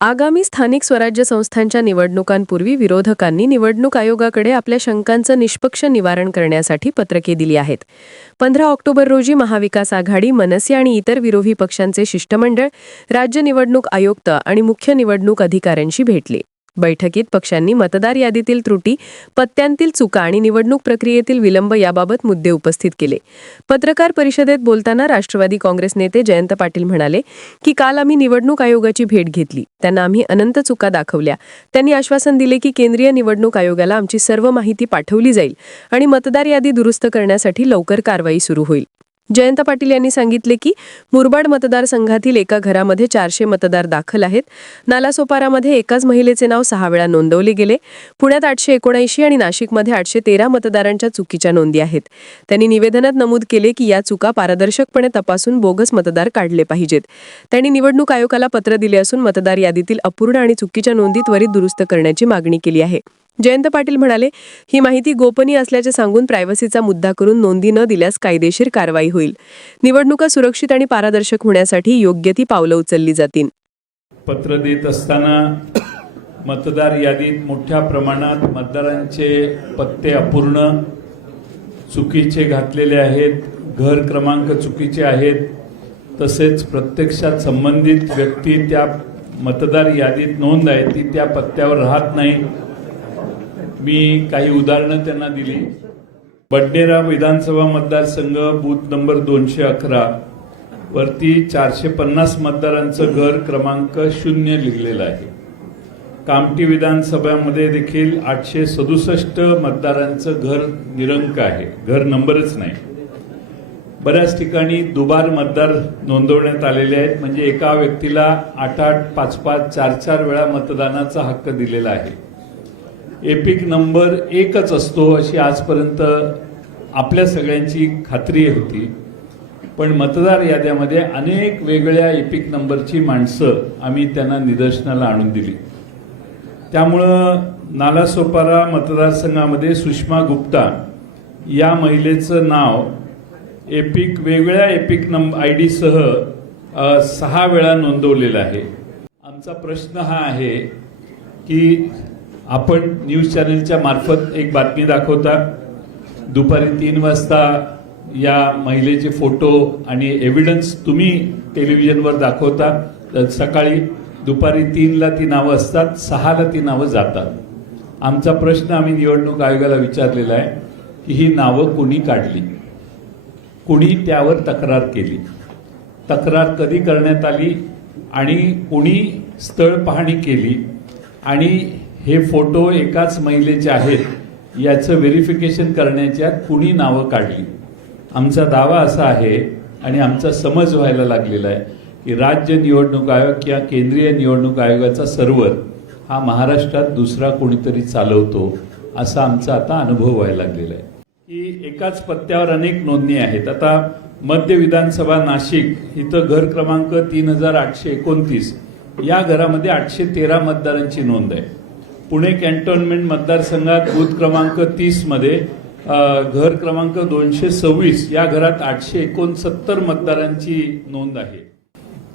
आगामी स्थानिक स्वराज्य संस्थांच्या निवडणुकांपूर्वी विरोधकांनी निवडणूक आयोगाकडे आपल्या शंकांचं निष्पक्ष निवारण करण्यासाठी पत्रके दिली आहेत. पंधरा ऑक्टोबर रोजी महाविकास आघाडी मनसे आणि इतर विरोधी पक्षांचे शिष्टमंडळ राज्य निवडणूक आयुक्त आणि मुख्य निवडणूक अधिकाऱ्यांशी भेटले. बैठकीत पक्षांनी मतदार यादीतील त्रुटी पत्त्यांतील चुका आणि निवडणूक प्रक्रियेतील विलंब याबाबत मुद्दे उपस्थित केले. पत्रकार परिषदेत बोलताना राष्ट्रवादी काँग्रेस नेते जयंत पाटील म्हणाले की काल आम्ही निवडणूक आयोगाची भेट घेतली. त्यांना आम्ही अनंत चुका दाखवल्या. त्यांनी आश्वासन दिले की केंद्रीय निवडणूक आयोगाला आमची सर्व माहिती पाठवली जाईल आणि मतदार यादी दुरुस्त करण्यासाठी लवकर कारवाई सुरू होईल. जयंत पाटील यांनी सांगितले की मुरबाड मतदारसंघातील एका घरामध्ये चारशे मतदार दाखल आहेत. नालासोपारामध्ये एकाच महिलेचे नाव सहा वेळा नोंदवले गेले. पुण्यात आठशे एकोणऐंशी आणि नाशिकमध्ये आठशे तेरा मतदारांच्या चुकीच्या नोंदी आहेत. त्यांनी निवेदनात नमूद केले की या चुका पारदर्शकपणे तपासून बोगस मतदार काढले पाहिजेत. त्यांनी निवडणूक आयोगाला पत्र दिले असून मतदार यादीतील अपूर्ण आणि चुकीच्या नोंदी त्वरित दुरुस्त करण्याची मागणी केली आहे. जयंत पाटील म्हणाले ही माहिती गोपनीय असल्याचे सांगून प्रायव्हसीचा मुद्दा करून नोंदी न दिल्यास कायदेशीर कारवाई होईल. निवडणुका सुरक्षित आणि पारदर्शक होण्यासाठी योग्य ती पावलं उचलली जातील. पत्र देत असताना मतदार यादीत मोठ्या प्रमाणात मतदारांचे पत्ते अपूर्ण चुकीचे घातलेले आहेत घर क्रमांक चुकीचे आहेत तसेच प्रत्यक्षात संबंधित व्यक्ती त्या मतदार यादीत नोंद आहे ती त्या पत्त्यावर राहत नाही. मी काही उदाहरणं त्यांना दिली. बडनेरा विधानसभा मतदारसंघ बूथ नंबर दोनशे अकरा. वरती चारशे पन्नास मतदारांचं घर क्रमांक शून्य लिहिलेलं आहे. कामठी विधानसभामध्ये देखील आठशे सदुसष्ट मतदारांचं घर निरंक आहे. घर नंबरच नाही. बऱ्याच ठिकाणी दुबार मतदार नोंदवण्यात आलेले आहेत. म्हणजे एका व्यक्तीला आठ आठ पाच पाच चार चार वेळा मतदानाचा हक्क दिलेला आहे. एपिक नंबर एकच असतो अशी आजपर्यंत आपल्या सगळ्यांची खात्री होती. पण मतदार याद्यामध्ये अनेक वेगळ्या एपिक नंबरची माणसं आम्ही त्यांना निदर्शनाला आणून दिली. त्यामुळं नालासोपारा मतदारसंघामध्ये सुषमा गुप्ता या महिलेचं नाव एपिक वेगळ्या एपिक नंब आय डीसह सहा वेळा नोंदवलेलं आहे. आमचा प्रश्न हा आहे की आपण न्यूज चॅनलच्या मार्फत एक बातमी दाखवता. दुपारी तीन वाजता या महिलेचे फोटो आणि एव्हिडन्स तुम्ही टेलिव्हिजनवर दाखवता. तर सकाळी दुपारी तीनला ती नावं असतात सहाला ती नावं जातात. आमचा प्रश्न आम्ही निवडणूक आयोगाला विचारलेला आहे की ही नावं कुणी काढली? कुणी त्यावर तक्रार केली? तक्रार कधी करण्यात आली? आणि कुणी स्थळ पाहणी केली? आणि हे फोटो एकाच महिलेचे आहेत. याचं व्हेरिफिकेशन करण्याच्या कुणी नावं काढली? आमचा दावा असा आहे आणि आमचा समज व्हायला लागलेला आहे की राज्य निवडणूक आयोग किंवा केंद्रीय निवडणूक आयोगाचा सर्व्हर हा महाराष्ट्रात दुसरा कोणीतरी चालवतो असा आमचा आता अनुभव व्हायला लागलेला आहे. की एकाच पत्त्यावर अनेक नोंदणी आहेत. आता मध्य विधानसभा नाशिक इथं घर क्रमांक तीन हजार आठशे एकोणतीस या घरामध्ये आठशे तेरा मतदारांची नोंद आहे. पुणे कॅन्टोन्मेंट मतदारसंघात बूथ क्रमांक तीसमध्ये घर क्रमांक दोनशे सव्वीस या घरात आठशे एकोणसत्तर मतदारांची नोंद आहे.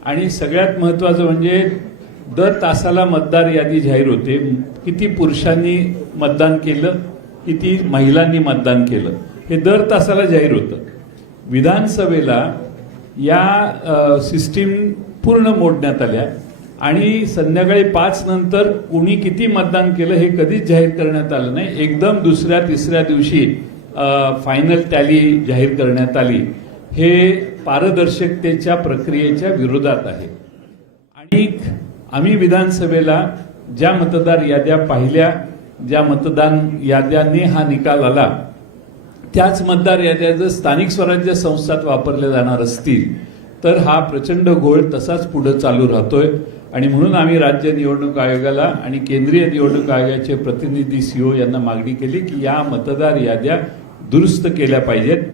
आणि सगळ्यात महत्वाचं म्हणजे दर तासाला मतदार यादी जाहीर होते. किती पुरुषांनी मतदान केलं किती महिलांनी मतदान केलं हे दर तासाला जाहीर होतं. विधानसभेला या सिस्टीम पूर्ण मोडण्यात आल्या. आणि संध्याकाळी पाच नंतर कुणी किती मतदान केलं हे कधीच जाहीर करण्यात आलं नाही. एकदम दुसऱ्या तिसऱ्या दिवशी फायनल टॅली जाहीर करण्यात आली. हे पारदर्शकतेच्या प्रक्रियेच्या विरोधात आहे. आणि आम्ही विधानसभेला ज्या मतदार याद्या पाहिल्या ज्या मतदान याद्यांनी हा निकाल आला त्याच मतदार याद्या जर स्थानिक स्वराज्य संस्थात वापरल्या जाणार असतील तर हा प्रचंड घोळ तसाच पुढं चालू राहतोय. आणि म्हणून आम्ही राज्य निवडणूक आयोगाला आणि केंद्रीय निवडणूक आयोगाचे प्रतिनिधी सीओ यांना मागणी केली की या मतदार याद्या दुरुस्त केल्या पाहिजेत.